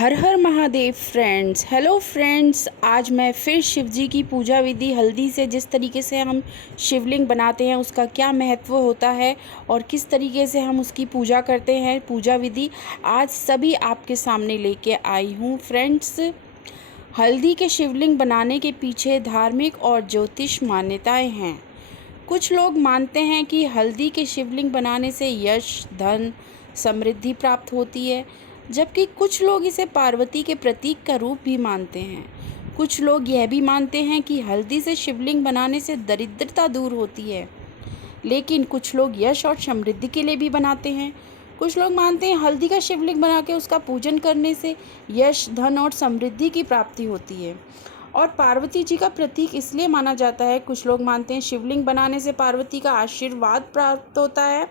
हर हर Mahadev friends. Hello friends, आज मैं फिर शिव जी की पूजा विधि हल्दी से जिस तरीके से हम शिवलिंग बनाते हैं उसका क्या महत्व होता है और किस तरीके से हम उसकी पूजा करते हैं, पूजा विधि आज सभी आपके सामने लेके आई हूँ फ्रेंड्स। हल्दी के शिवलिंग बनाने के पीछे धार्मिक और ज्योतिष मान्यताएं हैं। कुछ लोग मानते हैं कि हल्दी के शिवलिंग बनाने से यश, धन, समृद्धि प्राप्त होती है, जबकि कुछ लोग इसे पार्वती के प्रतीक का रूप भी मानते हैं। कुछ लोग यह भी मानते हैं कि हल्दी से शिवलिंग बनाने से दरिद्रता दूर होती है, लेकिन कुछ लोग यश और समृद्धि के लिए भी बनाते हैं। कुछ लोग मानते हैं हल्दी का शिवलिंग बना के उसका पूजन करने से यश, धन और समृद्धि की प्राप्ति होती है और पार्वती जी का प्रतीक इसलिए माना जाता है। कुछ लोग मानते हैं शिवलिंग बनाने से पार्वती का आशीर्वाद प्राप्त होता है,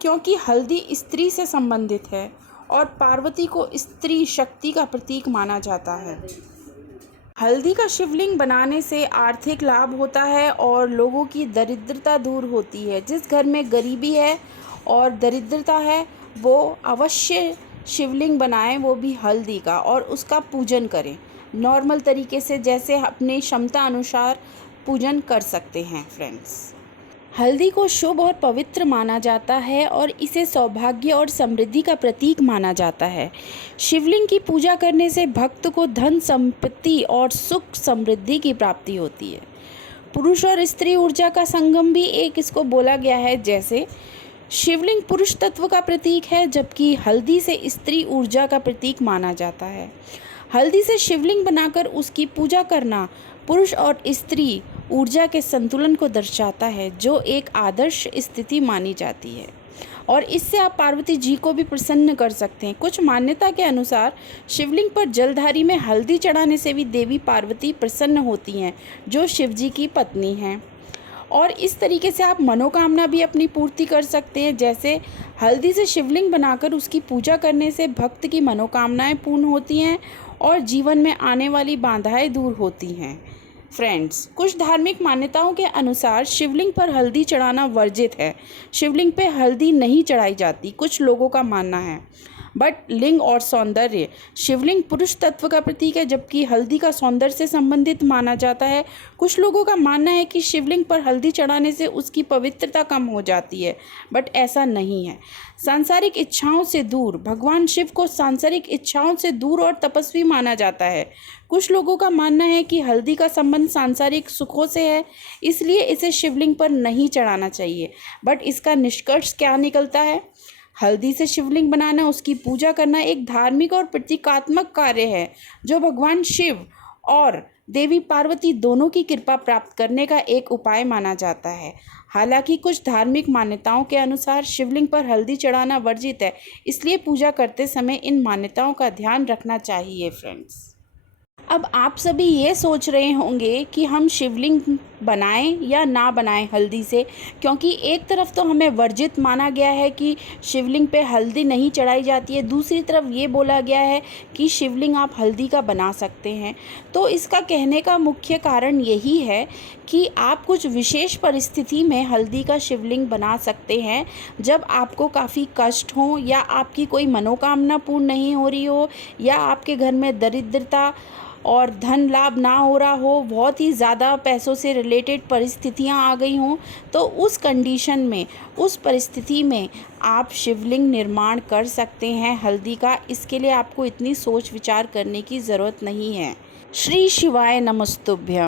क्योंकि हल्दी स्त्री से संबंधित है और पार्वती को स्त्री शक्ति का प्रतीक माना जाता है। हल्दी का शिवलिंग बनाने से आर्थिक लाभ होता है और लोगों की दरिद्रता दूर होती है। जिस घर में गरीबी है और दरिद्रता है वो अवश्य शिवलिंग बनाएं, वो भी हल्दी का, और उसका पूजन करें नॉर्मल तरीके से, जैसे अपनी क्षमता अनुसार पूजन कर सकते हैं फ्रेंड्स। हल्दी को शुभ और पवित्र माना जाता है और इसे सौभाग्य और समृद्धि का प्रतीक माना जाता है। शिवलिंग की पूजा करने से भक्त को धन, संपत्ति और सुख समृद्धि की प्राप्ति होती है। पुरुष और स्त्री ऊर्जा का संगम भी एक इसको बोला गया है। जैसे शिवलिंग पुरुष तत्व का प्रतीक है, जबकि हल्दी से स्त्री ऊर्जा का प्रतीक माना जाता है। हल्दी से शिवलिंग बनाकर उसकी पूजा करना पुरुष और स्त्री ऊर्जा के संतुलन को दर्शाता है, जो एक आदर्श स्थिति मानी जाती है और इससे आप पार्वती जी को भी प्रसन्न कर सकते हैं। कुछ मान्यता के अनुसार शिवलिंग पर जलधारी में हल्दी चढ़ाने से भी देवी पार्वती प्रसन्न होती हैं, जो शिव जी की पत्नी हैं, और इस तरीके से आप मनोकामना भी अपनी पूर्ति कर सकते हैं। जैसे हल्दी से शिवलिंग बनाकर उसकी पूजा करने से भक्त की मनोकामनाएं पूर्ण होती हैं और जीवन में आने वाली बाधाएं दूर होती हैं फ्रेंड्स। कुछ धार्मिक मान्यताओं के अनुसार शिवलिंग पर हल्दी चढ़ाना वर्जित है। शिवलिंग पे हल्दी नहीं चढ़ाई जाती, कुछ लोगों का मानना है। बट लिंग और सौंदर्य, शिवलिंग पुरुष तत्व का प्रतीक है, जबकि हल्दी का सौंदर्य से संबंधित माना जाता है। कुछ लोगों का मानना है कि शिवलिंग पर हल्दी चढ़ाने से उसकी पवित्रता कम हो जाती है, बट ऐसा नहीं है। सांसारिक इच्छाओं से दूर, भगवान शिव को सांसारिक इच्छाओं से दूर और तपस्वी माना जाता है। कुछ लोगों का मानना है कि हल्दी का संबंध सांसारिक सुखों से है, इसलिए इसे शिवलिंग पर नहीं चढ़ाना चाहिए। बट इसका निष्कर्ष क्या निकलता है? हल्दी से शिवलिंग बनाना, उसकी पूजा करना एक धार्मिक और प्रतीकात्मक कार्य है, जो भगवान शिव और देवी पार्वती दोनों की कृपा प्राप्त करने का एक उपाय माना जाता है। हालांकि कुछ धार्मिक मान्यताओं के अनुसार शिवलिंग पर हल्दी चढ़ाना वर्जित है, इसलिए पूजा करते समय इन मान्यताओं का ध्यान रखना चाहिए फ्रेंड्स। अब आप सभी ये सोच रहे होंगे कि हम शिवलिंग बनाएं या ना बनाएं हल्दी से, क्योंकि एक तरफ तो हमें वर्जित माना गया है कि शिवलिंग पे हल्दी नहीं चढ़ाई जाती है, दूसरी तरफ ये बोला गया है कि शिवलिंग आप हल्दी का बना सकते हैं। तो इसका कहने का मुख्य कारण यही है कि आप कुछ विशेष परिस्थिति में हल्दी का शिवलिंग बना सकते हैं, जब आपको काफ़ी कष्ट हो या आपकी कोई मनोकामना पूर्ण नहीं हो रही हो या आपके घर में दरिद्रता और धन लाभ ना हो रहा हो, बहुत ही ज़्यादा पैसों से रिलेटेड परिस्थितियां आ गई हों, तो उस कंडीशन में, उस परिस्थिति में आप शिवलिंग निर्माण कर सकते हैं हल्दी का। इसके लिए आपको इतनी सोच विचार करने की ज़रूरत नहीं है। श्री शिवाय नमस्तुभ्यं।